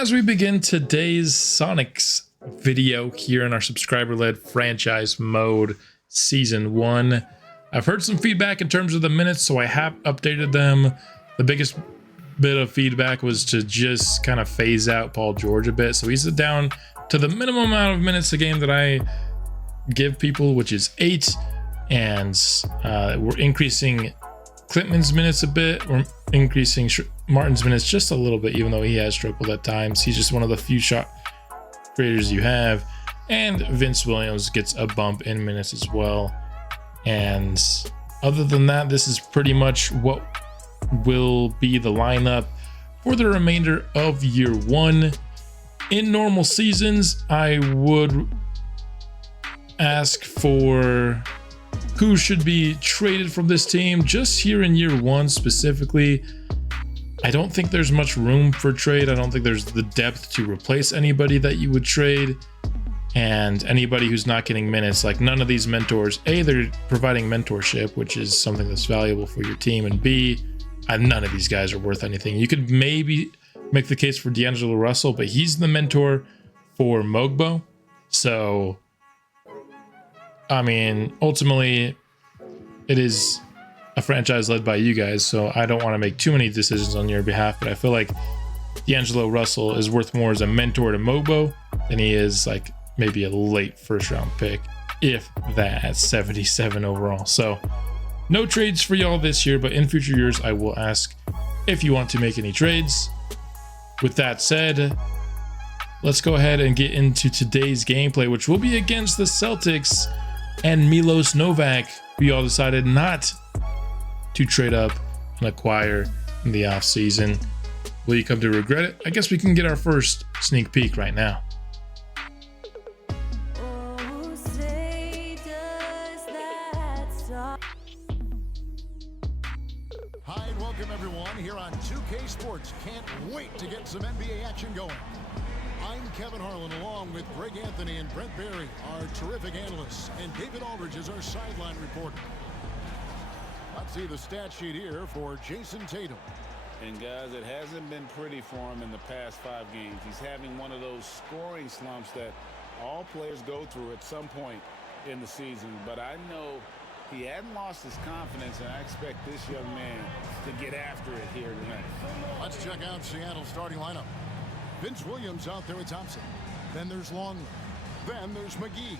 As we begin today's Sonics video here in our subscriber-led franchise mode season 1, I've heard some feedback in terms of the minutes, so I have updated them. The biggest bit of feedback was to just kind of phase out Paul George a bit, so he's down to the minimum amount of minutes a game that I give people, which is 8, and we're increasing Clintman's minutes a bit. We're increasing Martin's minutes just a little bit, even though he has struggled at times. He's just one of the few shot creators you have. And Vince Williams gets a bump in minutes as well. And other than that, this is pretty much what will be the lineup for the remainder of year 1. In normal seasons, I would ask for who should be traded from this team. Just here in year 1 specifically, I don't think there's much room for trade. I don't think there's the depth to replace anybody that you would trade, and anybody who's not getting minutes. Like, none of these mentors, A, they're providing mentorship, which is something that's valuable for your team, and B, none of these guys are worth anything. You could maybe make the case for D'Angelo Russell, but he's the mentor for Mogbo. So, I mean, ultimately, it is a franchise led by you guys, so I don't want to make too many decisions on your behalf, but I feel like D'Angelo Russell is worth more as a mentor to Mogbo than he is like maybe a late first round pick, if that, at 77 overall. So no trades for y'all this year, but in future years I will ask if you want to make any trades. With that said, let's go ahead and get into today's gameplay, which will be against the Celtics and Milos Novak. We all decided not to trade up and acquire in the off season. Will you come to regret it? I guess we can get our first sneak peek right now. Hi and welcome everyone here on 2K Sports. Can't wait to get some NBA action going. I'm Kevin Harlan, along with Greg Anthony and Brent Berry, our terrific analysts, and David Aldridge is our sideline reporter. Let's see the stat sheet here for Jason Tatum. And guys, it hasn't been pretty for him in the past 5 games. He's having one of those scoring slumps that all players go through at some point in the season. But I know he hadn't lost his confidence, and I expect this young man to get after it here tonight. Let's check out Seattle's starting lineup. Vince Williams out there with Thompson. Then there's Longley. Then there's McGee.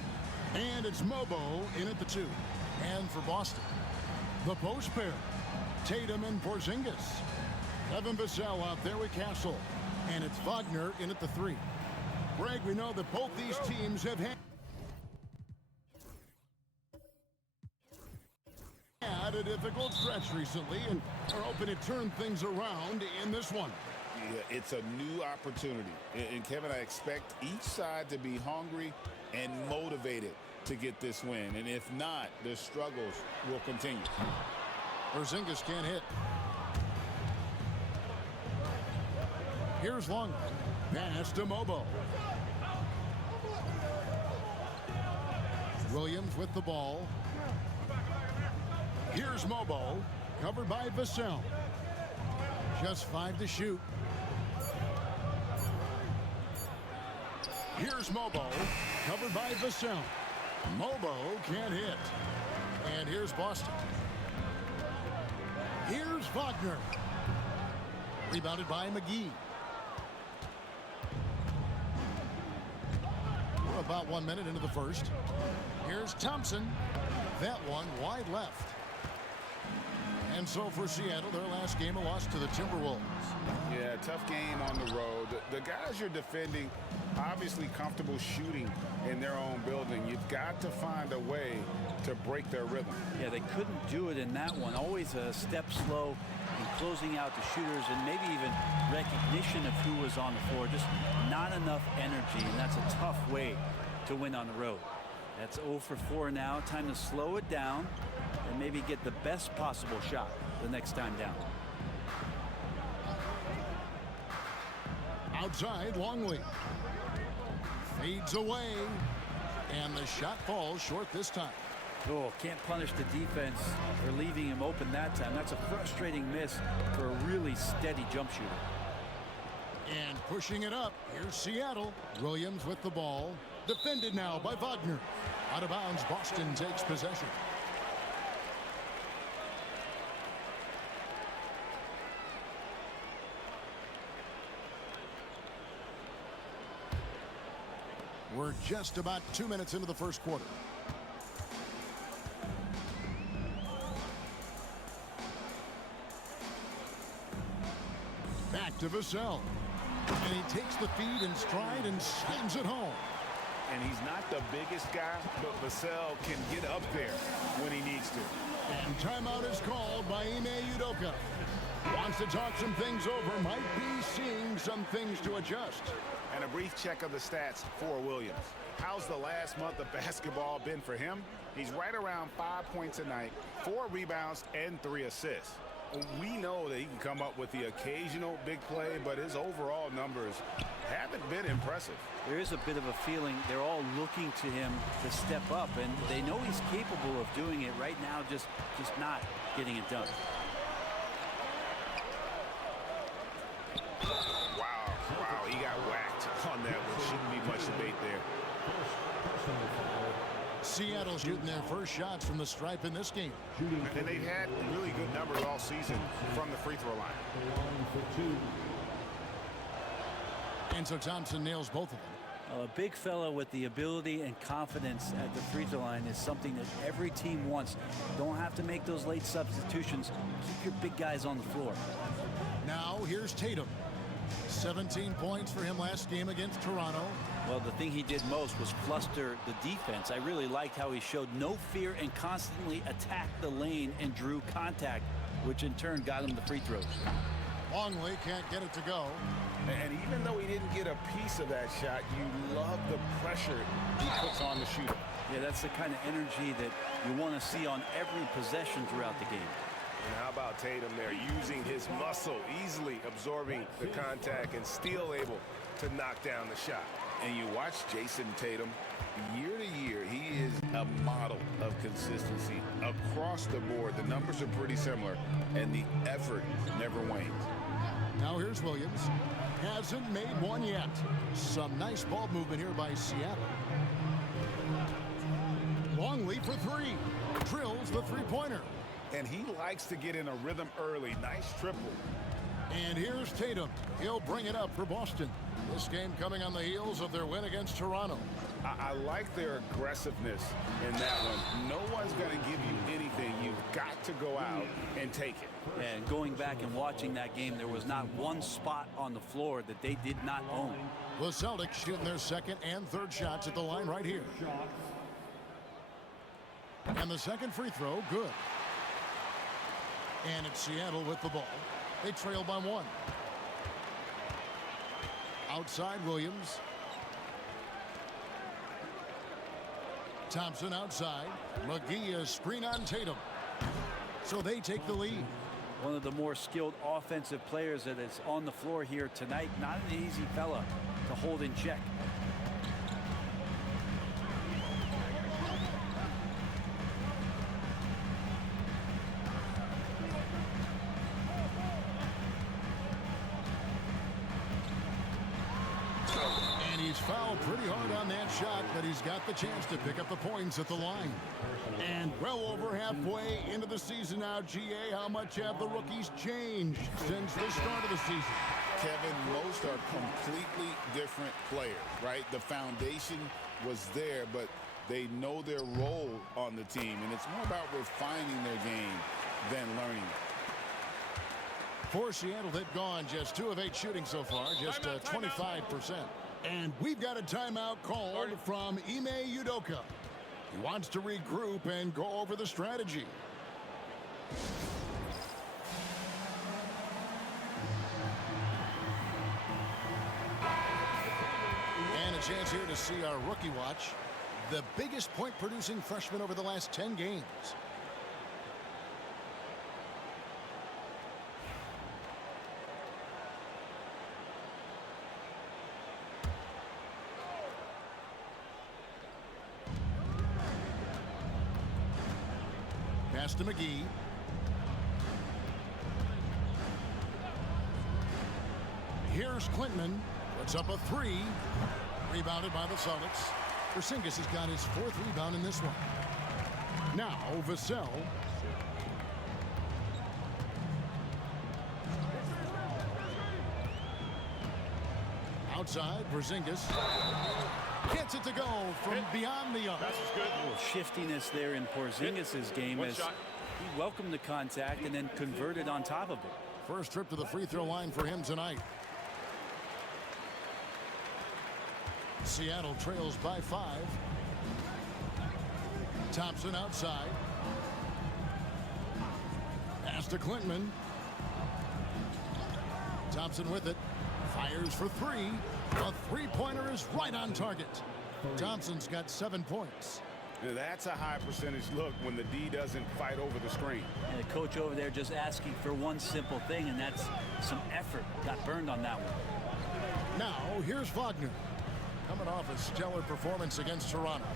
And it's Mobo in at the 2. And for Boston, the post pair, Tatum and Porzingis. Evan Vassell out there with Castle. And it's Wagner in at the 3. Greg, we know that both these teams have had a difficult stretch recently and are hoping to turn things around in this one. Yeah, it's a new opportunity. And Kevin, I expect each side to be hungry and motivated to get this win. And if not, the struggles will continue. Porzingis can't hit. Here's Longley. Pass to Mobo. Williams with the ball. Here's Mobo, covered by Vassell. Just 5 to shoot. Here's Mobo, covered by Vassell. Mobo can't hit. And here's Boston. Here's Wagner. Rebounded by McGee. We're about 1 minute into the first. Here's Thompson. That one wide left. And so for Seattle, their last game, a loss to the Timberwolves. Yeah, tough game on the road. The guys you're defending, obviously comfortable shooting in their own building. You've got to find a way to break their rhythm. Yeah, they couldn't do it in that one. Always a step slow in closing out the shooters, and maybe even recognition of who was on the floor. Just not enough energy, and that's a tough way to win on the road. That's 0 for 4 now. Time to slow it down and maybe get the best possible shot the next time down. Outside, Longley. Fades away. And the shot falls short this time. Oh, can't punish the defense for leaving him open that time. That's a frustrating miss for a really steady jump shooter. And pushing it up, here's Seattle. Williams with the ball. Defended now by Wagner. Out of bounds, Boston takes possession. We're just about 2 minutes into the first quarter. Back to Vassell. And he takes the feed in stride and slams it home. And he's not the biggest guy, but Vassell can get up there when he needs to. And timeout is called by Ime Udoka. Wants to talk some things over, might be seeing some things to adjust. And a brief check of the stats for Williams. How's the last month of basketball been for him? He's right around 5 points a night, 4 rebounds, and 3 assists. We know that he can come up with the occasional big play, but his overall numbers haven't been impressive. There is a bit of a feeling they're all looking to him to step up, and they know he's capable of doing it right now, just not getting it done. Wow, he got whacked on that one. Shouldn't be much debate there. Seattle shooting their first shots from the stripe in this game. And they've had really good numbers all season from the free throw line. And so Thompson nails both of them. A big fella with the ability and confidence at the free throw line is something that every team wants. Don't have to make those late substitutions. Keep your big guys on the floor. Now here's Tatum. 17 points for him last game against Toronto. Well, the thing he did most was fluster the defense. I really liked how he showed no fear and constantly attacked the lane and drew contact, which in turn got him the free throws. Longley can't get it to go. And even though he didn't get a piece of that shot, you love the pressure he puts on the shooter. Yeah, that's the kind of energy that you want to see on every possession throughout the game. And how about Tatum there, using his muscle, easily absorbing the contact and still able to knock down the shot. And you watch Jason Tatum, year to year, he is a model of consistency. Across the board, the numbers are pretty similar, and the effort never wanes. Now here's Williams. Hasn't made one yet. Some nice ball movement here by Seattle. Longley for three. Drills the three-pointer. And he likes to get in a rhythm early. Nice triple. And here's Tatum. He'll bring it up for Boston. This game coming on the heels of their win against Toronto. I like their aggressiveness in that one. No one's going to give you anything. You've got to go out and take it. And going back and watching that game, there was not one spot on the floor that they did not own. The Celtics shooting their second and third shots at the line right here. And the second free throw, good. And it's Seattle with the ball. They trail by one. Outside Williams. Thompson outside. McGee a screen on Tatum. So they take the lead. One of the more skilled offensive players that is on the floor here tonight. Not an easy fella to hold in check. He's fouled pretty hard on that shot, but he's got the chance to pick up the points at the line. And well over halfway into the season now, GA, how much have the rookies changed since the start of the season? Kevin, most are completely different players, right? The foundation was there, but they know their role on the team, and it's more about refining their game than learning it. For Seattle, they've gone just 2 of 8 shooting so far, just 25%. And we've got a timeout called from Ime Udoka. He wants to regroup and go over the strategy. And a chance here to see our rookie watch. The biggest point-producing freshman over the last 10 games. Pass to McGee. Here's Here's Clinton. Puts up a three. Rebounded by the Celtics. Porzingis has got his 4th rebound in this one. Now Vassell. Outside, Porzingis gets it to go from beyond the arc. A little shiftiness there in Porzingis' game as he welcomed the contact and then converted on top of it. First trip to the free throw line for him tonight. Seattle trails by 5. Thompson outside. Pass to Clinton. Thompson with it. Fires for 3. A three-pointer is right on target. Thompson's got 7 points. Now that's a high percentage look when the D doesn't fight over the screen. And the coach over there just asking for one simple thing, and that's some effort. Got burned on that one. Now here's Wagner. Coming off a stellar performance against Toronto.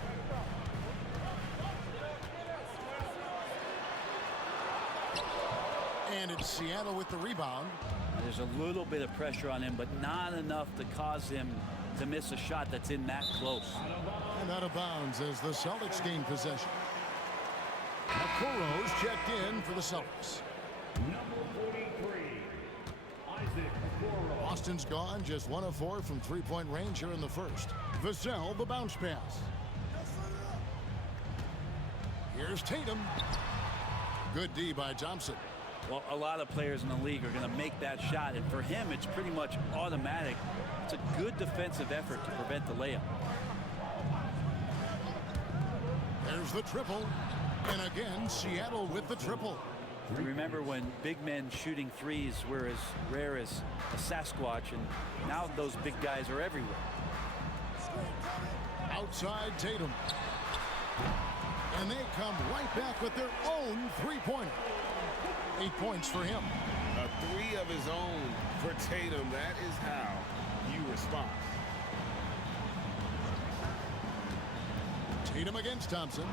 And it's Seattle with the rebound. There's a little bit of pressure on him, but not enough to cause him to miss a shot that's in that close. And out of bounds as the Celtics gain possession. Okoro's checked in for the Celtics. Number 43, Isaac Okoro. Boston's gone, just 1 of 4 from three-point range here in the first. Vassell, the bounce pass. Here's Tatum. Good D by Thompson. Well, a lot of players in the league are going to make that shot, and for him, it's pretty much automatic. It's a good defensive effort to prevent the layup. There's the triple. And again, Seattle with the triple. You remember when big men shooting threes were as rare as a Sasquatch, and now those big guys are everywhere. Outside Tatum. And they come right back with their own three-pointer. 8 points for him. A 3 of his own for Tatum. That is how you respond. Tatum against Thompson.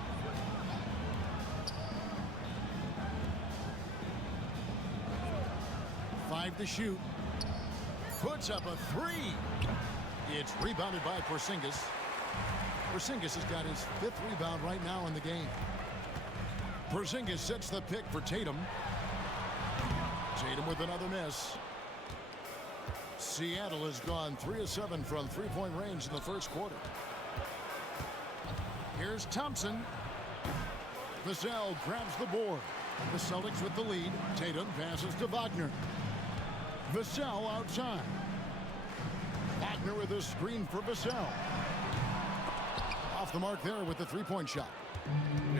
Five to shoot. Puts up a 3. It's rebounded by Porzingis. Porzingis has got his 5th rebound right now in the game. Porzingis sets the pick for Tatum. Tatum with another miss. Seattle has gone 3 of 7 from three-point range in the first quarter. Here's Thompson. Vassell grabs the board. The Celtics with the lead. Tatum passes to Wagner. Vassell outside. Wagner with a screen for Vassell. Off the mark there with the three-point shot.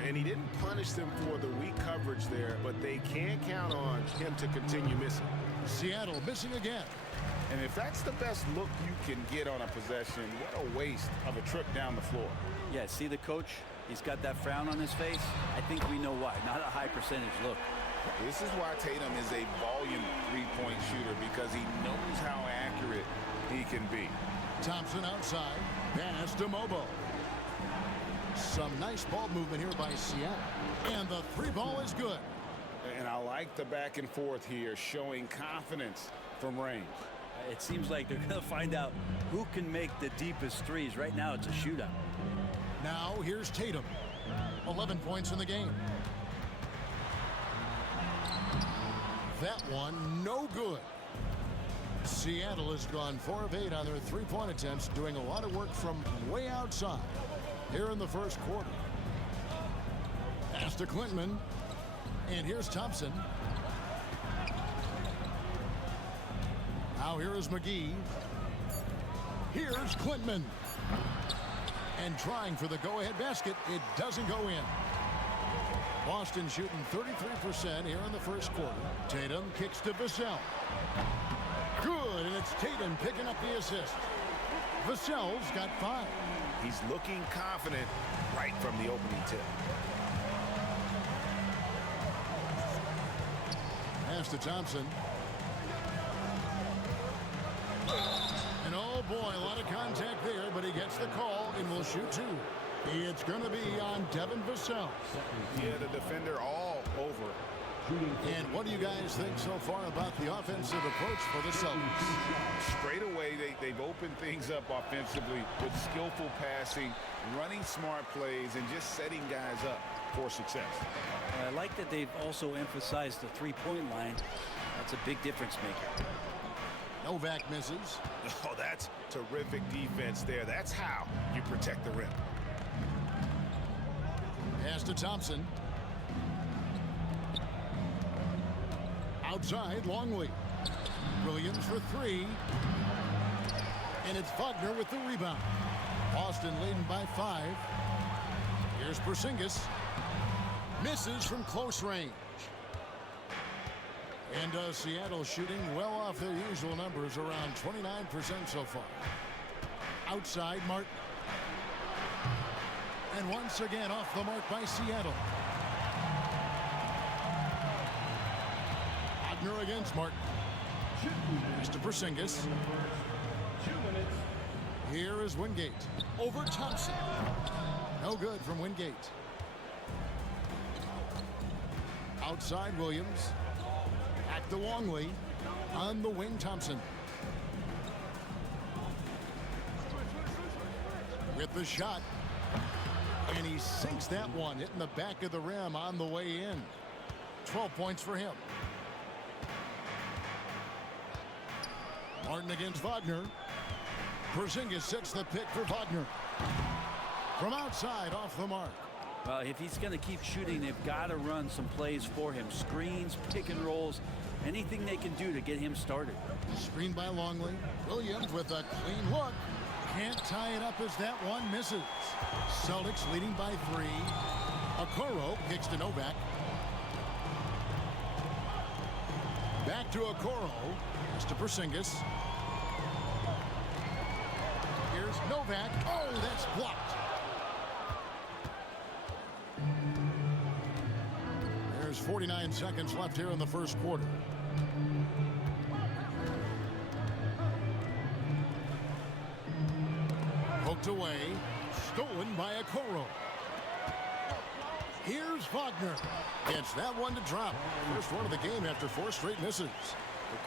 And he didn't punish them for the weak coverage there, but they can't count on him to continue missing. Seattle missing again. And if that's the best look you can get on a possession, what a waste of a trip down the floor. Yeah, see the coach? He's got that frown on his face. I think we know why. Not a high percentage look. This is why Tatum is a volume three-point shooter, because he knows how accurate he can be. Thompson outside. Pass to Mobo. Some nice ball movement here by Seattle. And the three ball is good. And I like the back and forth here, showing confidence from range. It seems like they're going to find out who can make the deepest threes. Right now, it's a shootout. Now, here's Tatum. 11 points in the game. That one, no good. Seattle has gone 4 of 8 on their three-point attempts, doing a lot of work from way outside here in the first quarter. Pass to Clinton. And here's Thompson. Now here is McGee. Here's Clinton. And trying for the go-ahead basket. It doesn't go in. Boston shooting 33% here in the first quarter. Tatum kicks to Vassell. Good, and it's Tatum picking up the assist. Vassell's got 5. He's looking confident right from the opening tip. Pass to Thompson. And oh boy, a lot of contact there, but he gets the call and will shoot 2. It's going to be on Devin Vassell. Yeah, the defender all over And what do you guys think so far about the offensive approach for the Celtics? Straight away, they've opened things up offensively with skillful passing, running smart plays, and just setting guys up for success. I like that they've also emphasized the three-point line. That's a big difference maker. Novak misses. Oh, that's terrific defense there. That's how you protect the rim. Pass to Thompson. Outside, Longley. Williams for three. And it's Wagner with the rebound. Boston leading by 5. Here's Porzingis. Misses from close range. And Seattle shooting well off their usual numbers, around 29% so far. Outside, Martin. And once again off the mark by Seattle. Wagner against Martin. Pass to Porzingis. 2 minutes. Here is Wingate. Over Thompson. No good from Wingate. Outside, Williams. Back to Longley. On the wing, Thompson. With the shot. And he sinks that one, hitting the back of the rim on the way in. 12 points for him. Martin against Wagner. Porzingis sets the pick for Wagner. From outside, off the mark. Well, if he's going to keep shooting, they've got to run some plays for him. Screens, pick and rolls, anything they can do to get him started. Screen by Longley. Williams with a clean look. Can't tie it up as that one misses. Celtics leading by 3. Okoro kicks to Novak. Back to Okoro. Pass to Porzingis. Here's Novak. Oh, that's blocked. There's 49 seconds left here in the first quarter. Poked away. Stolen by Okoro. Here's Wagner. Gets that one to drop. First one of the game after 4 straight misses.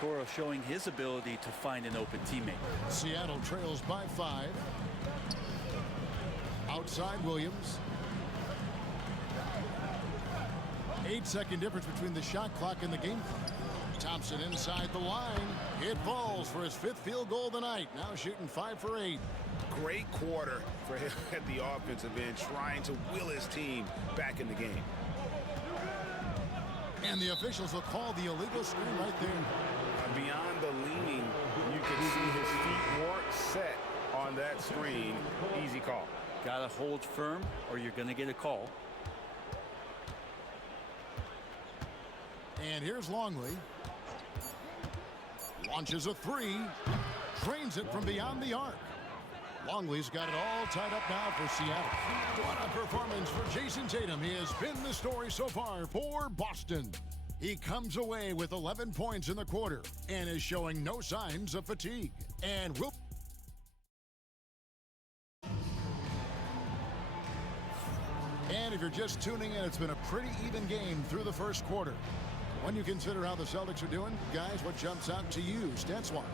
Okoro showing his ability to find an open teammate. Seattle trails by 5. Outside, Williams. 8-second difference between the shot clock and the game clock. Thompson inside the line. It falls for his 5th field goal of the night. Now shooting 5 for 8. Great quarter for him at the offensive end, trying to will his team back in the game. And the officials will call the illegal screen right there. Beyond the leaning, you can see his feet weren't set on that screen. Easy call. Got to hold firm or you're going to get a call. And here's Longley. Launches a 3. Drains it from beyond the arc. Longley's got it all tied up now for Seattle. What a performance for Jason Tatum. He has been the story so far for Boston. He comes away with 11 points in the quarter and is showing no signs of fatigue. And will. And if you're just tuning in, it's been a pretty even game through the first quarter. When you consider how the Celtics are doing, guys, what jumps out to you stats-wise?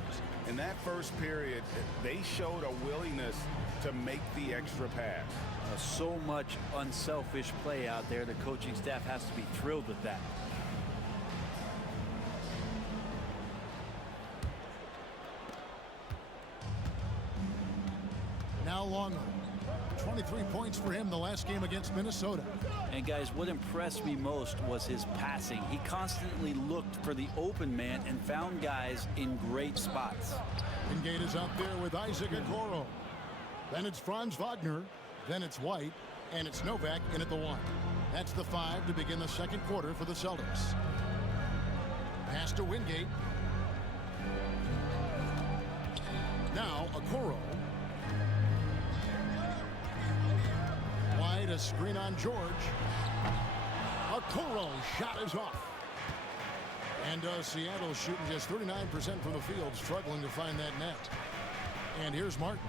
In that first period, they showed a willingness to make the extra pass. So much unselfish play out there. The coaching staff has to be thrilled with that. Now Longley. 23 points for him the last game against Minnesota. And guys, what impressed me most was his passing. He constantly looked for the open man and found guys in great spots. Wingate is out there with Isaac Okoro. Then it's Franz Wagner. Then it's White. And it's Novak in at the 1. That's the 5 to begin the second quarter for the Celtics. Pass to Wingate. Now Okoro. White, a screen on George. Okoro shot is off. And Seattle shooting just 39% from the field, struggling to find that net. And here's Martin.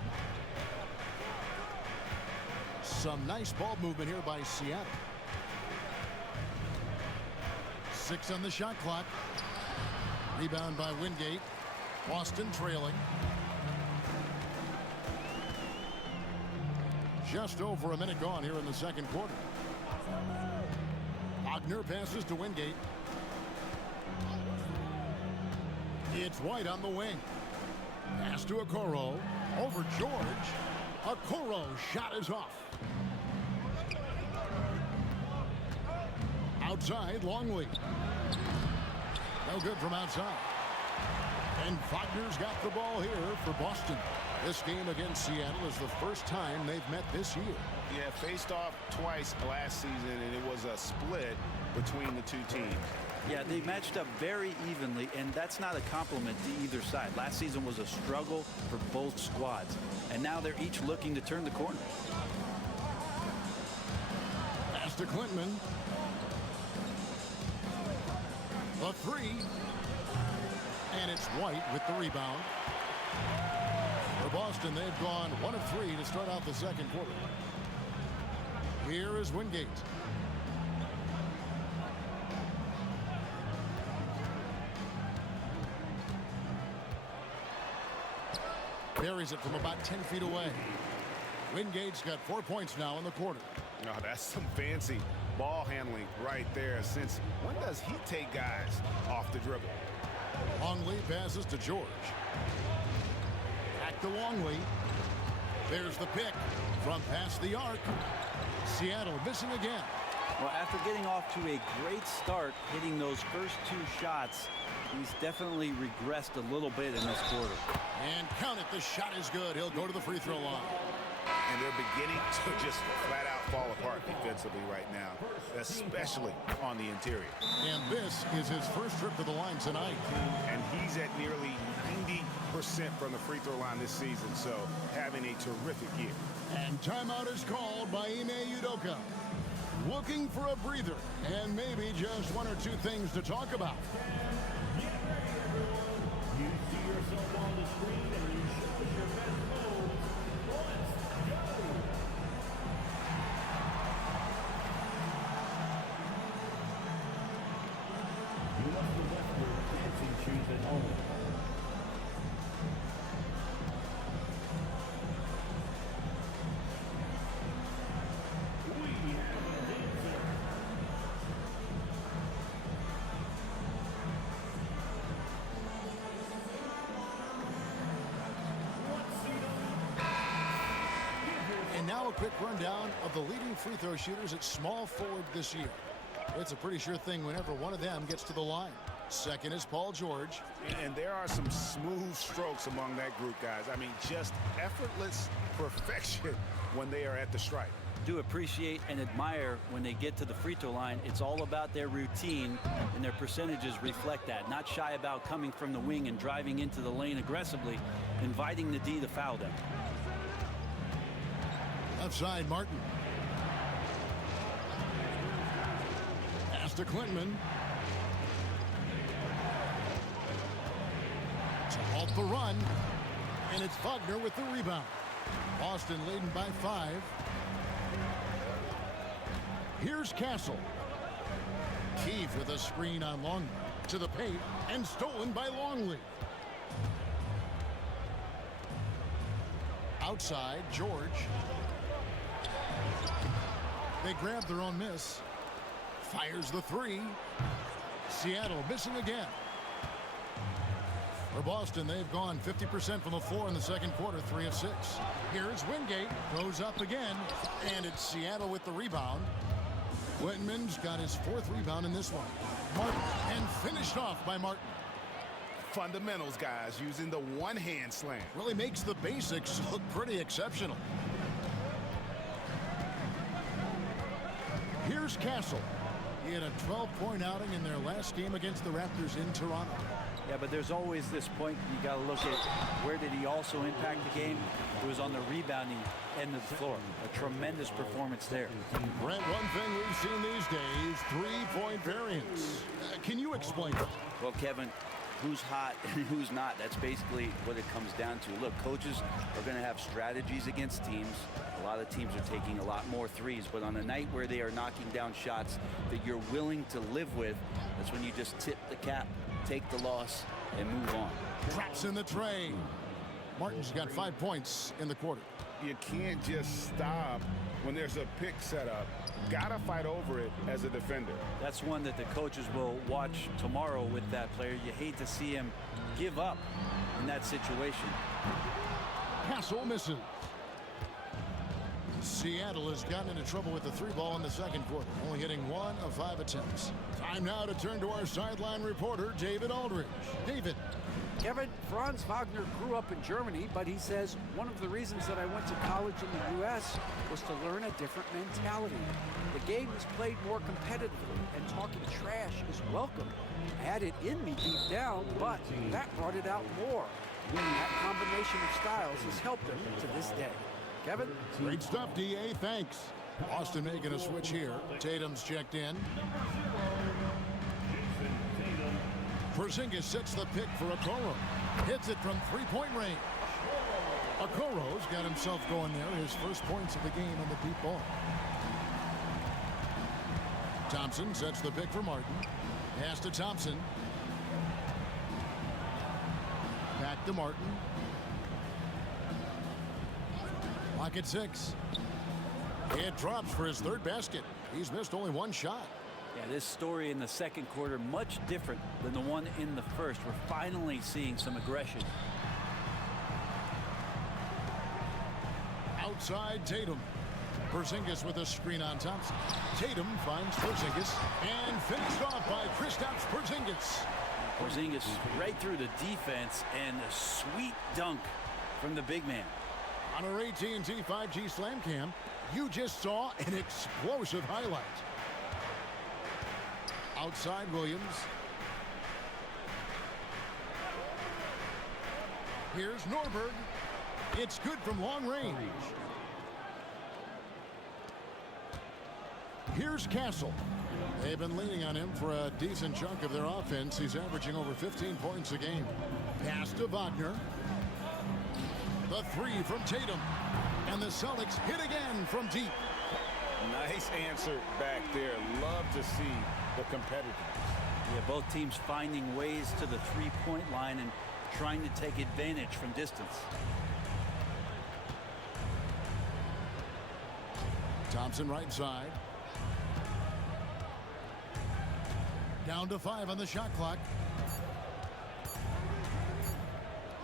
Some nice ball movement here by Seattle. 6 on the shot clock. Rebound by Wingate. Boston trailing. Just over a minute gone here in the second quarter. Wagner passes to Wingate. It's White on the wing. Pass to Okoro. Over George. Okoro shot is off. Outside, Longley. No good from outside. And Wagner's got the ball here for Boston. This game against Seattle is the first time they've met this year. Yeah, faced off twice last season, and it was a split between the two teams. Yeah, they matched up very evenly, and that's not a compliment to either side. Last season was a struggle for both squads, and now they're each looking to turn the corner. Pass to Klintman. The three. And it's White with the rebound. For Boston, they've gone 1 of 3 to start out the second quarter. Here is Wingate. Buries it from about 10 feet away. Wingate's got 4 points now in the quarter. Oh, that's some fancy ball handling right there. Since when does he take guys off the dribble? Longley passes to George. Back to Longley. There's the pick from past the arc. Seattle missing again. Well, after getting off to a great start, hitting those first 2 shots, he's definitely regressed a little bit in this quarter. And count it, the shot is good. He'll go to the free throw line. And they're beginning to just flat out fall apart defensively right now, especially on the interior. And this is his first trip to the line tonight. And he's at nearly 90% from the free throw line this season, so having a terrific year. And timeout is called by Ime Udoka. Looking for a breather and maybe just 1 or 2 things to talk about. You see yourself on the screen and you show us your best moves. Let's go! You must have left your dancing shoes at home. We have a dancer. And now a quick rundown of the leading free throw shooters at small forward this year. It's a pretty sure thing whenever one of them gets to the line. Second is Paul George. And there are some smooth strokes among that group, guys. I mean, just effortless perfection when they are at the stripe. Do appreciate and admire when they get to the free throw line. It's all about their routine, and their percentages reflect that. Not shy about coming from the wing and driving into the lane aggressively, inviting the D to foul them. Left side, Martin. Pass to Klintman. To halt the run. And it's Wagner with the rebound. Boston leading by 5. Here's Castle. Keefe with a screen on Longley. To the paint and stolen by Longley. Outside, George. They grab their own miss. Fires the 3. Seattle missing again. For Boston, they've gone 50% from the floor in the second quarter, 3 of 6. Here's Wingate, goes up again, and it's Seattle with the rebound. Whitman's got his 4th rebound in this one. Martin, and finished off by Martin. Fundamentals, guys, using the one-hand slam. Really makes the basics look pretty exceptional. Here's Castle. He had a 12-point outing in their last game against the Raptors in Toronto. Yeah, but there's always this point you got to look at where did he also impact the game. It was on the rebounding end of the floor. A tremendous performance there. Brent, one thing we've seen these days, 3-point variance. Can you explain it? Well, Kevin, who's hot and who's not. That's basically what it comes down to. Look, coaches are going to have strategies against teams. A lot of teams are taking a lot more threes, but on a night where they are knocking down shots that you're willing to live with, that's when you just tip the cap, take the loss, and move on. Drops in the tray. Martin's got 5 points in the quarter. You can't just stop when there's a pick set up. Gotta fight over it as a defender. That's one that the coaches will watch tomorrow with that player. You hate to see him give up in that situation. Castle misses. Seattle has gotten into trouble with the 3-ball in the second quarter, only hitting 1 of 5 attempts. Time now to turn to our sideline reporter, David Aldridge. David. Kevin, Franz Wagner grew up in Germany, but he says one of the reasons that I went to college in the U.S. was to learn a different mentality. The game is played more competitively, and talking trash is welcome. I had it in me deep down, but that brought it out more. That combination of styles has helped him to this day. Kevin? Great stuff, D.A. Thanks. Austin making a switch here. Tatum's checked in. Porzingis sets the pick for Okoro. Hits it from 3-point range. Okoro's got himself going there. His first points of the game on the deep ball. Thompson sets the pick for Martin. Pass to Thompson. Back to Martin. Lock at 6. It drops for his third basket. He's missed only 1 shot. Yeah, this story in the second quarter much different than the one in the first. We're finally seeing some aggression. Outside Tatum. Porzingis with a screen on Thompson. Tatum finds Porzingis and finished off by Kristaps Porzingis. Porzingis right through the defense and a sweet dunk from the big man. On our AT&T 5G Slam Cam, you just saw an explosive highlight. Outside Williams. Here's Norberg. It's good from long range. Here's Castle. They've been leaning on him for a decent chunk of their offense. He's averaging over 15 points a game. Pass to Wagner. The 3 from Tatum. And the Celtics hit again from deep. Nice answer back there. Love to see the competitiveness. Yeah, both teams finding ways to the 3-point line and trying to take advantage from distance. Thompson right side. Down to 5 on the shot clock.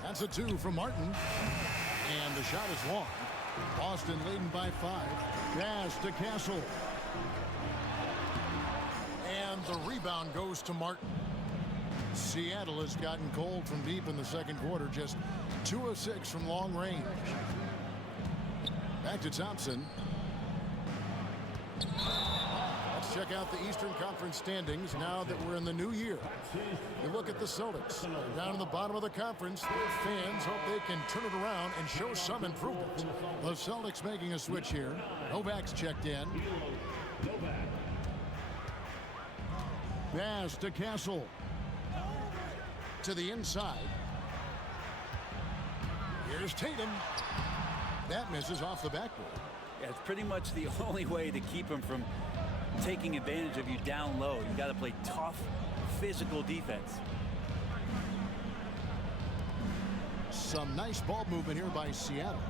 That's a 2 from Martin. And the shot is long. Boston leading by 5. Pass to Castle. And the rebound goes to Martin. Seattle has gotten cold from deep in the second quarter. Just 2 of 6 from long range. Back to Thompson. Let's check out the Eastern Conference standings now that we're in the new year. You look at the Celtics. They're down in the bottom of the conference. Their fans hope they can turn it around and show some improvement. The Celtics making a switch here. Novak's checked in. Pass to Castle. To the inside. Here's Tatum. That misses off the backboard. Yeah, it's pretty much the only way to keep him from taking advantage of you down low. You got to play tough, physical defense. Some nice ball movement here by Seattle.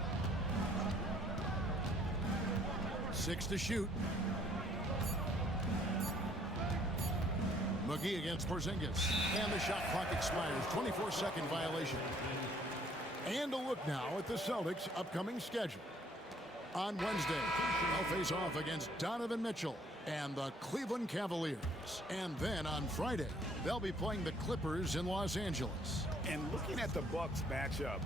6 to shoot. McGee against Porzingis. And the shot clock expires. 24-second violation. And a look now at the Celtics' upcoming schedule. On Wednesday, they'll face off against Donovan Mitchell and the Cleveland Cavaliers. And then on Friday, they'll be playing the Clippers in Los Angeles. And looking at the Bucks matchup,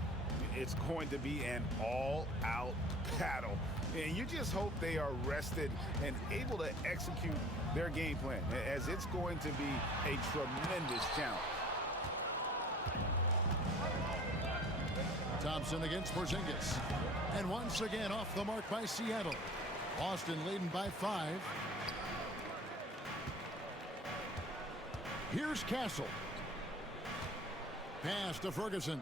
it's going to be an all-out battle. And you just hope they are rested and able to execute their game plan, as it's going to be a tremendous challenge. Thompson against Porzingis. And once again off the mark by Seattle. Boston leading by 5. Here's Castle. Pass to Ferguson.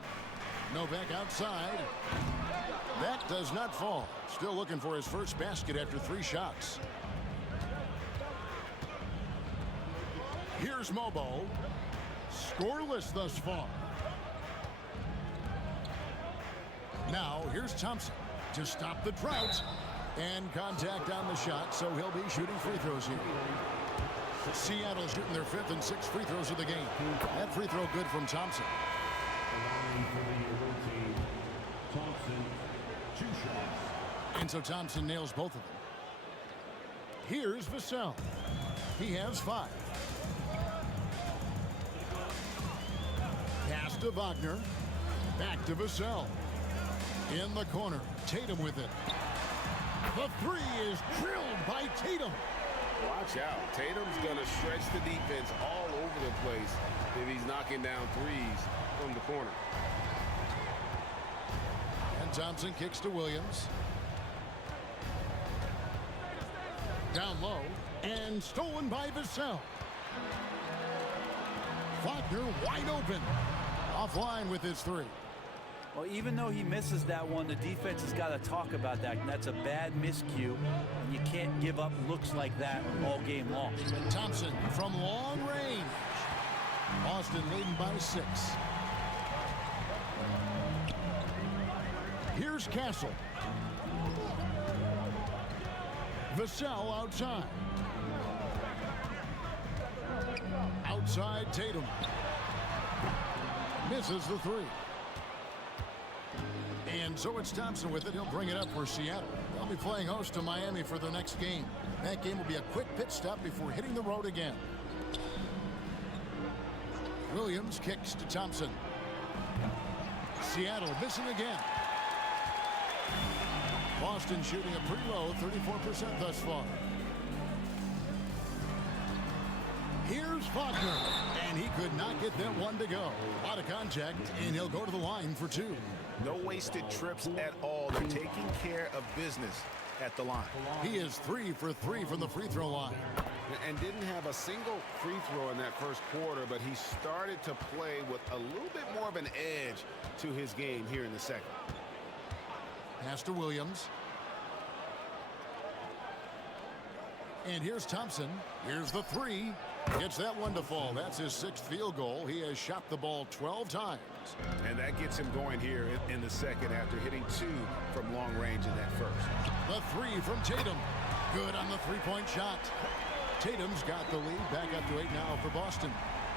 Novak outside. That does not fall. Still looking for his first basket after 3 shots. Here's Mobo. Scoreless thus far. Now here's Thompson to stop the drought. And contact on the shot, so he'll be shooting free throws here. Seattle shooting their 5th and 6th free throws of the game. That free throw good from Thompson. And so Thompson nails both of them. Here's Vassell. He has 5. Pass to Wagner. Back to Vassell. In the corner. Tatum with it. The 3 is drilled by Tatum. Watch out. Tatum's going to stretch the defense all over the place if he's knocking down threes from the corner. And Thompson kicks to Williams. Down low. And stolen by Vassell. Wagner wide open. Offline with his 3. Well, even though he misses that one, the defense has got to talk about that. And that's a bad miscue, and you can't give up looks like that all game long. Thompson from long range. Boston leading by 6. Here's Castle. Vassell outside. Outside Tatum. Misses the 3. And so it's Thompson with it. He'll bring it up for Seattle. They'll be playing host to Miami for their next game. That game will be a quick pit stop before hitting the road again. Williams kicks to Thompson. Seattle missing again. Boston shooting a pretty low 34% thus far. Here's Wagner, and he could not get that one to go. A lot of contact, and he'll go to the line for 2. No wasted trips at all. They're taking care of business at the line. He is 3 for 3 from the free throw line. And didn't have a single free throw in that first quarter, but he started to play with a little bit more of an edge to his game here in the second. Pass to Williams. And here's Thompson. Here's the 3. Gets that one to fall. That's his 6th field goal. He has shot the ball 12 times. And that gets him going here in the second after hitting 2 from long range in that first. The 3 from Tatum. Good on the 3-point shot. Tatum's got the lead. Back up to 8 now for Boston.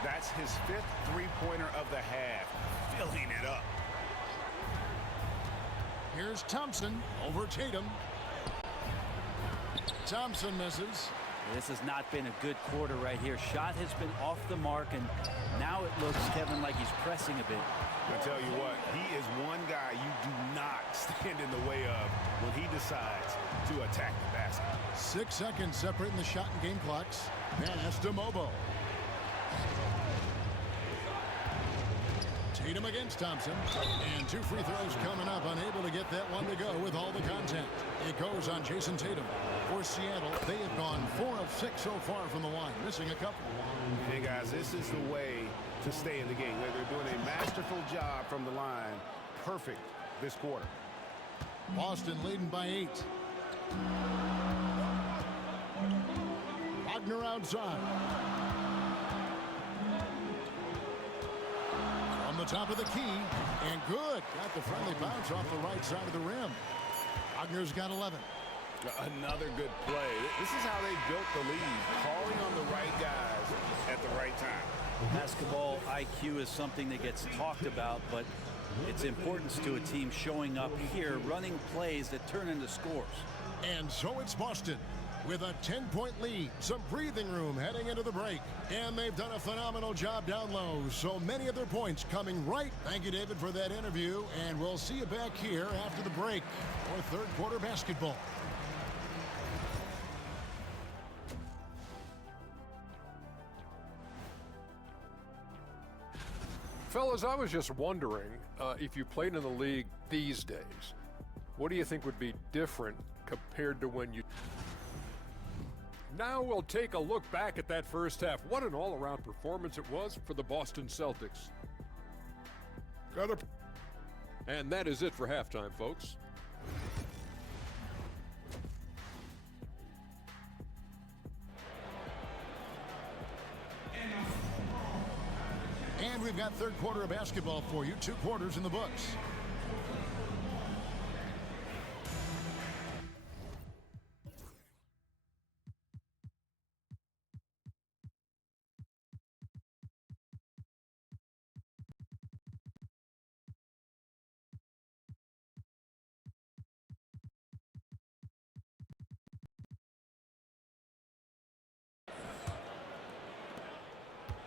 That's his 5th three-pointer of the half. Filling it up. Here's Thompson over Tatum. Thompson misses. This has not been a good quarter right here. Shot has been off the mark, and now it looks, Kevin, like he's pressing a bit. I tell you what, he is one guy you do not stand in the way of when he decides to attack the basket. 6 seconds separating the shot and game clocks. Pass to Mobo. Tatum against Thompson. And 2 free throws coming up. Unable to get that one to go with all the contact. It goes on Jason Tatum. For Seattle, they have gone 4 of 6 so far from the line, missing a couple. Hey, guys, this is the way to stay in the game. They're doing a masterful job from the line. Perfect this quarter. Boston leading by 8. Wagner outside. From the top of the key, and good. Got the friendly bounce off the right side of the rim. Wagner's got 11. Another good play. This is how they built the lead, calling on the right guys at the right time. Basketball IQ is something that gets talked about, but its importance to a team showing up here, running plays that turn into scores. And so it's Boston with a 10-point lead, some breathing room heading into the break. And they've done a phenomenal job down low. So many of their points coming right. Thank you, David, for that interview. And we'll see you back here after the break for third quarter basketball. Fellas, I was just wondering if you played in the league these days, what do you think would be different compared to when you... Now we'll take a look back at that first half. What an all-around performance it was for the Boston Celtics. And that is it for halftime, folks. And we've got third quarter of basketball for you. 2 quarters in the books.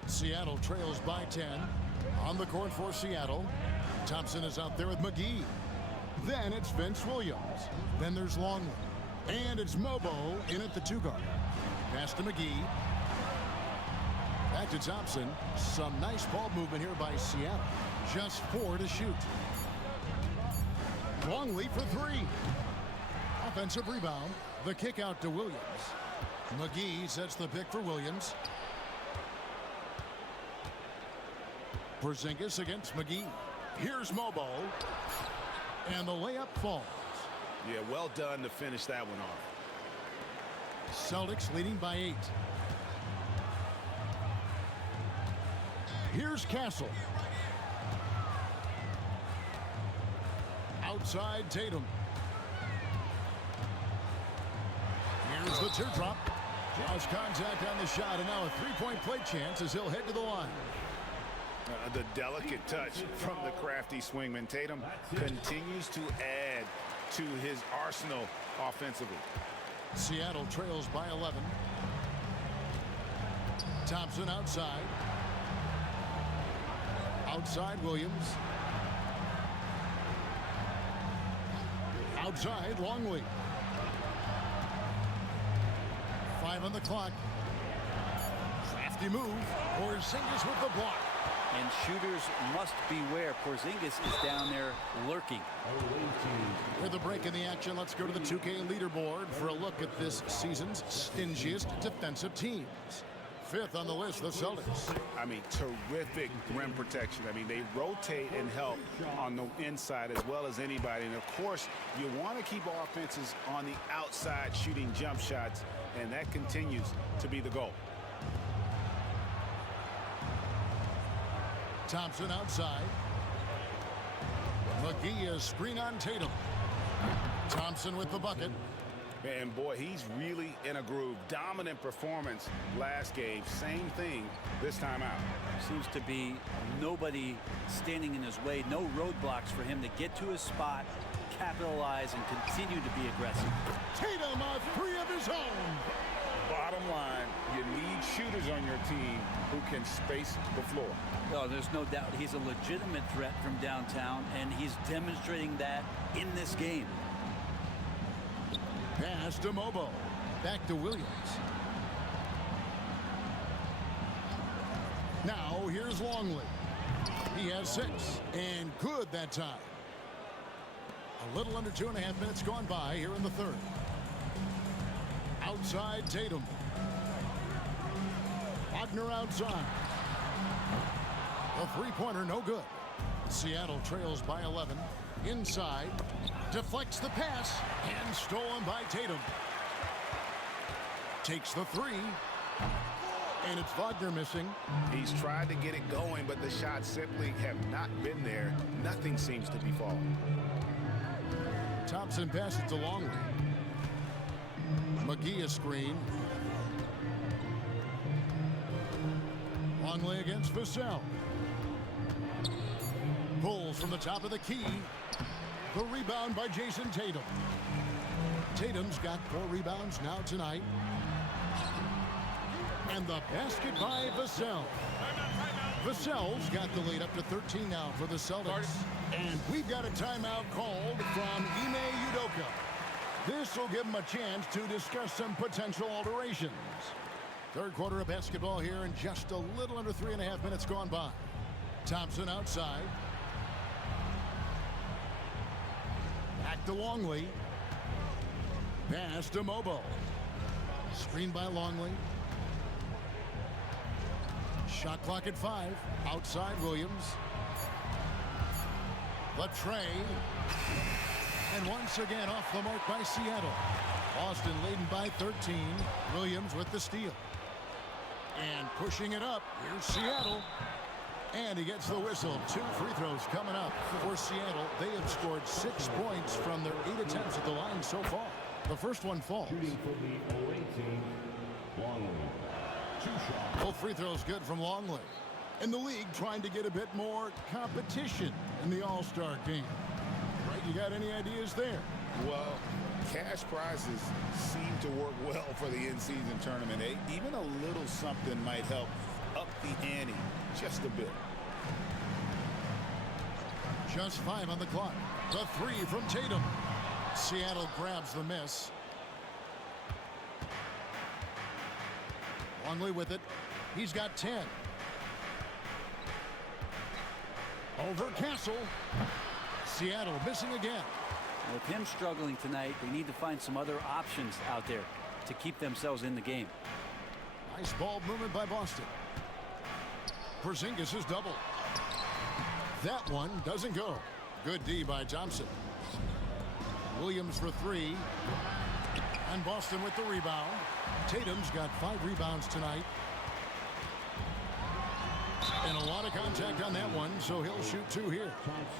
Seattle trails by 10. On the court for Seattle. Thompson is out there with McGee. Then it's Vince Williams. Then there's Longley. And it's Mobo in at the 2 guard. Pass to McGee. Back to Thompson. Some nice ball movement here by Seattle. Just 4 to shoot. Longley for 3. Offensive rebound. The kick out to Williams. McGee sets the pick for Williams. Porzingis against McGee. Here's Mobo. And the layup falls. Yeah, well done to finish that one off. Celtics leading by 8. Here's Castle. Outside Tatum. Here's the teardrop. Lost contact on the shot, and now a 3-point play chance as he'll head to the line. The delicate touch from the crafty swingman. Tatum continues to add to his arsenal offensively. Seattle trails by 11. Thompson outside. Outside Williams. Outside Longley. 5 on the clock. Crafty move. Porzingis with the block. And shooters must beware. Porzingis is down there lurking. For the break in the action, let's go to the 2K leaderboard for a look at this season's stingiest defensive teams. 5th on the list, the Celtics. I mean, terrific rim protection. I mean, they rotate and help on the inside as well as anybody. And, of course, you want to keep offenses on the outside shooting jump shots, and that continues to be the goal. Thompson outside. McGee is screen on Tatum. Thompson with the bucket. And boy, he's really in a groove. Dominant performance last game. Same thing this time out. Seems to be nobody standing in his way. No roadblocks for him to get to his spot, capitalize, and continue to be aggressive. Tatum on 3 of his own. Bottom line, you need shooters on your team who can space the floor. Oh, there's no doubt he's a legitimate threat from downtown, and he's demonstrating that in this game. Pass to Mobo. Back to Williams. Now here's Longley. He has 6. And good that time. A little under 2.5 minutes gone by here in the 3rd. Outside Tatum. Wagner outside. A 3-pointer, no good. Seattle trails by 11. Inside. Deflects the pass. And stolen by Tatum. Takes the 3. And it's Wagner missing. He's tried to get it going, but the shots simply have not been there. Nothing seems to be falling. Thompson passes to Longley. McGee a screen. Longley against Vassell. Pulls from the top of the key. The rebound by Jason Tatum. Tatum's got 4 rebounds now tonight. And the basket by Vassell. Vassell's got the lead up to 13 now for the Celtics. And we've got a timeout called from Ime Udoka. This will give him a chance to discuss some potential alterations. 3rd quarter of basketball here, and just a little under 3.5 minutes gone by. Thompson outside. Back to Longley. Pass to Mobo. Screen by Longley. Shot clock at 5. Outside Williams. The tray. And once again off the mark by Seattle. Boston leading by 13. Williams with the steal. And pushing it up. Here's Seattle. And he gets the whistle. 2 free throws coming up for Seattle. They have scored 6 points from their 8 attempts at the line so far. The first one falls. Shooting for the away team, Longley. 2 shots. Both free throws good from Longley. And the league trying to get a bit more competition in the All-Star game. Right, you got any ideas there? Well, cash prizes seem to work well for the in-season tournament. Even a little something might help up the ante just a bit. Just 5 on the clock. The 3 from Tatum. Seattle grabs the miss. Longley with it. He's got 10. Over Castle. Seattle missing again. With him struggling tonight, they need to find some other options out there to keep themselves in the game. Nice ball movement by Boston. Porzingis is double. That one doesn't go. Good D by Thompson. Williams for 3. And Boston with the rebound. Tatum's got 5 rebounds tonight. And a lot of contact on that one, so he'll shoot 2 here.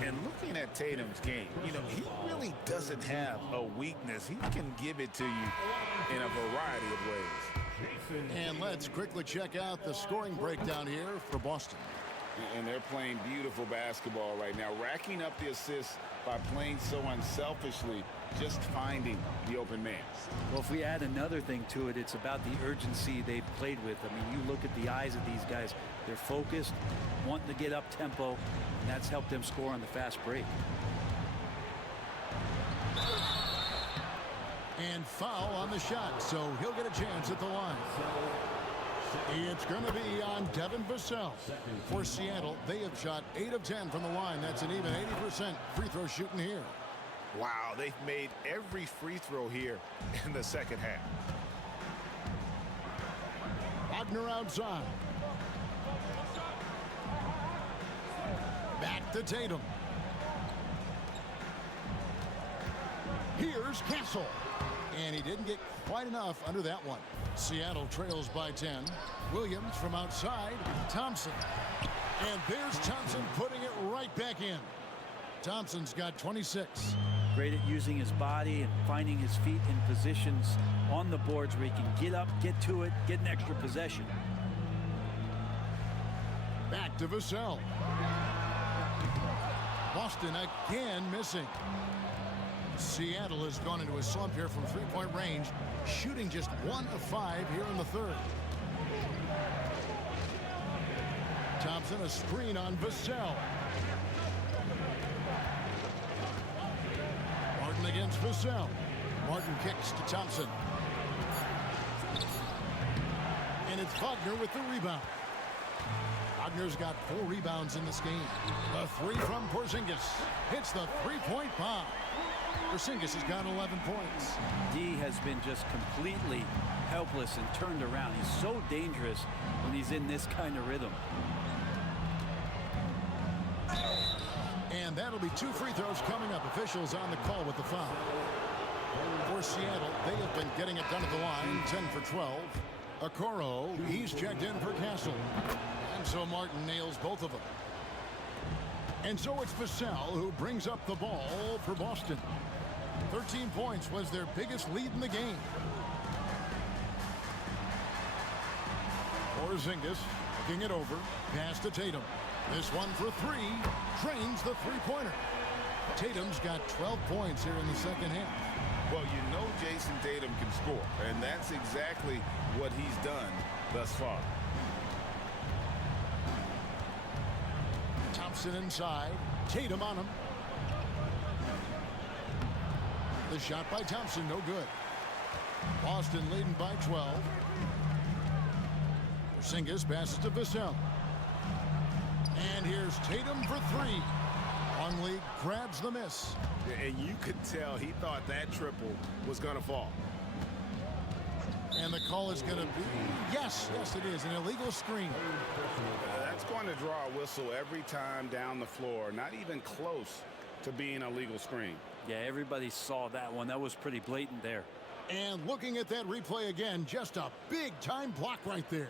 And looking at Tatum's game, he really doesn't have a weakness. He can give it to you in a variety of ways. And let's quickly check out the scoring breakdown here for Boston. And they're playing beautiful basketball right now, racking up the assists by playing so unselfishly, just finding the open man. Well, if we add another thing to it, it's about the urgency they've played with. I mean, you look at the eyes of these guys. They're focused, wanting to get up tempo, and that's helped them score on the fast break. And foul on the shot, so he'll get a chance at the line. It's going to be on Devin Vassell. For Seattle, they have shot 8 of 10 from the line. That's an even 80% free throw shooting here. Wow, they've made every free throw here in the second half. Wagner outside. Back to Tatum. Here's Castle. And he didn't get quite enough under that one. Seattle trails by 10. Williams from outside. Thompson. And there's Thompson putting it right back in. Thompson's got 26. Great at using his body and finding his feet in positions on the boards where he can get up, get to it, get an extra possession. Back to Vassell. Boston again missing. Seattle has gone into a slump here from 3-point range, shooting just 1 of 5 here in the third. Thompson, a screen on Vassell. Martin against Vassell. Martin kicks to Thompson. And it's Wagner with the rebound. Wagner's got 4 rebounds in this game. The 3 from Porzingis hits the 3-point bomb. Porzingis has got 11 points. D has been just completely helpless and turned around. He's so dangerous when he's in this kind of rhythm. And that'll be 2 free throws coming up. Officials on the call with the foul. For Seattle, they have been getting it done at the line, 10 for 12. Okoro, he's checked in for Castle. And so Martin nails both of them. And so it's Vassell who brings up the ball for Boston. 13 points was their biggest lead in the game. Porzingis looking it over. Pass to Tatum. This one for 3. Drains the 3-pointer. Tatum's got 12 points here in the second half. Well, you know Jason Tatum can score, and that's exactly what he's done thus far. Thompson inside. Tatum on him. The shot by Thompson, no good. Boston leading by 12. Porzingis passes to Vassell. And here's Tatum for 3. Longley grabs the miss. And you could tell he thought that triple was going to fall. And the call is going to be, yes, it is, an illegal screen. That's going to draw a whistle every time down the floor. Not even close to being a legal screen. Yeah, everybody saw that one. That was pretty blatant there. And looking at that replay again, just a big-time block right there.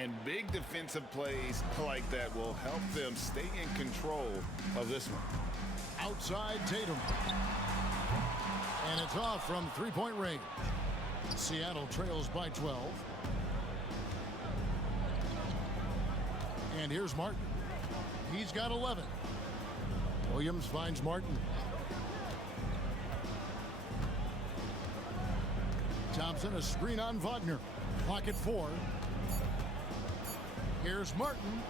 And big defensive plays like that will help them stay in control of this one. Outside Tatum. And it's off from three-point range. Seattle trails by 12. And here's Martin. He's got 11. Williams finds Martin. Thompson, a screen on Wagner. Clock at 4. Here's Martin.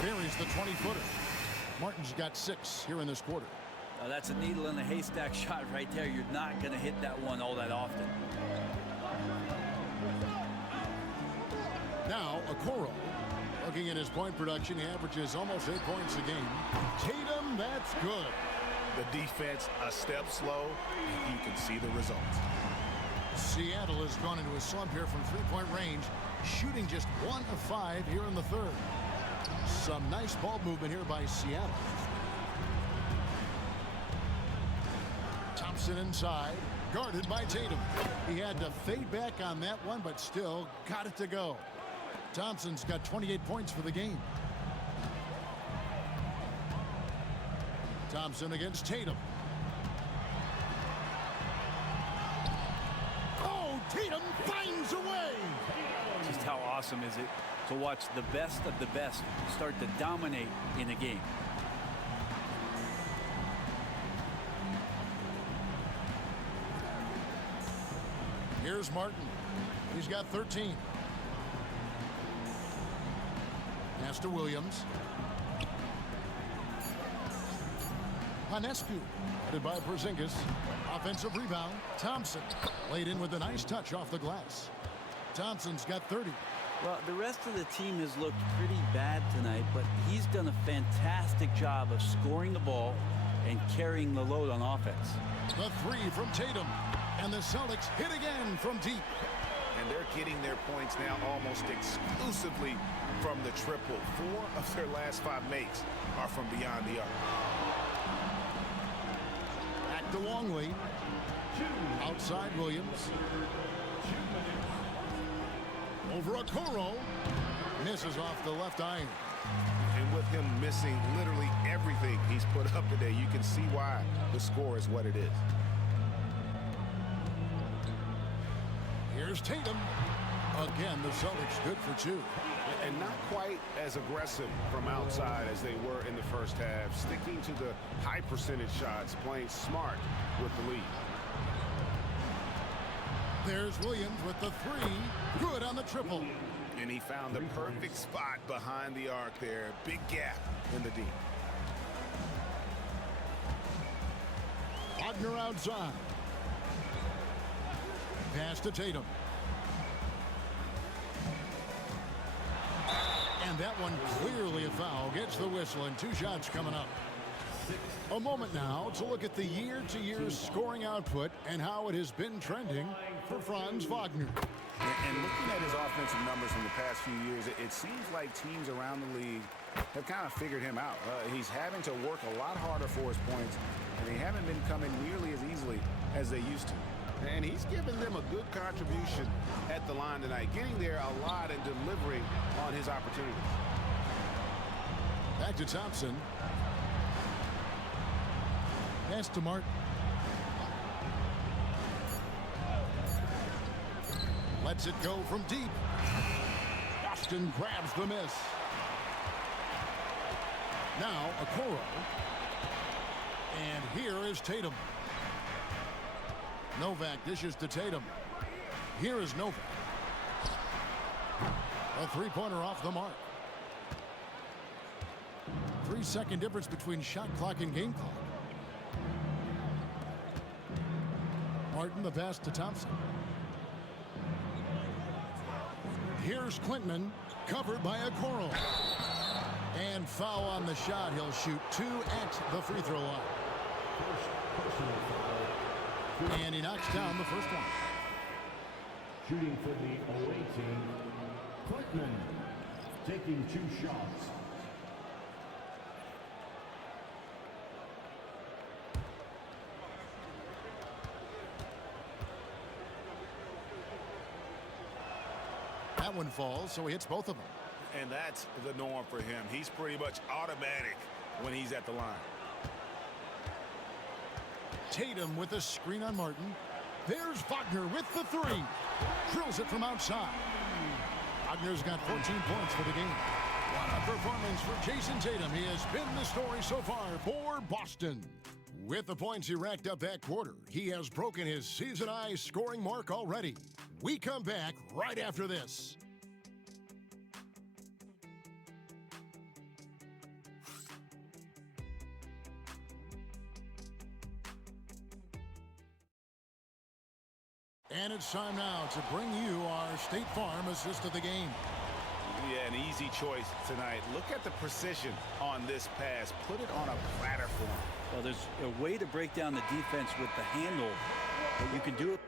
Buries the 20-footer. Martin's got 6 here in this quarter. That's a needle in a haystack shot right there. You're not going to hit that one all that often. Now, Okoro. Looking at his point production, he averages almost 8 points a game. Tatum, that's good. The defense a step slow, and you can see the results. Seattle has gone into a slump here from three-point range, shooting just 1 of 5 here in the third. Some nice ball movement here by Seattle. Thompson inside, guarded by Tatum. He had to fade back on that one, but still got it to go. Thompson's got 28 points for the game. Thompson against Tatum. Oh, Tatum finds a way. Just how awesome is it to watch the best of the best start to dominate in a game. Here's Martin. He's got 13. Pass to Williams. Hanescu, headed by Porzingis. Offensive rebound. Thompson laid in with a nice touch off the glass. Thompson's got 30. Well, the rest of the team has looked pretty bad tonight, but he's done a fantastic job of scoring the ball and carrying the load on offense. The 3 from Tatum. And the Celtics hit again from deep. And they're getting their points now almost exclusively from the triple. 4 of their last 5 makes are from beyond the arc. Back to Longley. Outside Williams. Over Okoro. Misses off the left iron. And with him missing literally everything he's put up today, you can see why the score is what it is. Here's Tatum. Again, the Celtics good for 2. And not quite as aggressive from outside as they were in the first half. Sticking to the high percentage shots, playing smart with the lead. There's Williams with the 3. Good on the triple. And he found the perfect spot behind the arc there. Big gap in the deep. Wagner outside. Pass to Tatum. And that one clearly a foul. Gets the whistle and 2 shots coming up. A moment now to look at the year-to-year scoring output and how it has been trending for Franz Wagner. And looking at his offensive numbers from the past few years, it seems like teams around the league have kind of figured him out. He's having to work a lot harder for his points, and they haven't been coming nearly as easily as they used to. And he's given them a good contribution at the line tonight, getting there a lot and delivering on his opportunities. Back to Thompson. Pass to Martin. Lets it go from deep. Boston grabs the miss. Now Okoro. And here is Tatum. Novak dishes to Tatum. Here is Novak. A 3-pointer off the mark. 3-second difference between shot clock and game clock. Martin, the pass to Thompson. Here's Clinton, covered by Okoro. And foul on the shot. He'll shoot 2 at the free throw line. And he knocks down the first one. Shooting for the away team, Clinton taking 2 shots. That one falls, so he hits both of them. And that's the norm for him. He's pretty much automatic when he's at the line. Tatum with a screen on Martin. There's Wagner with the three. Drills it from outside. Wagner's got 14 points for the game. What a performance for Jason Tatum. He has been the story so far for Boston. With the points he racked up that quarter, he has broken his season-high scoring mark already. We come back right after this. And it's time now to bring you our State Farm assist of the game. Yeah, an easy choice tonight. Look at the precision on this pass. Put it on a platter for him. Well, there's a way to break down the defense with the handle, but you can do it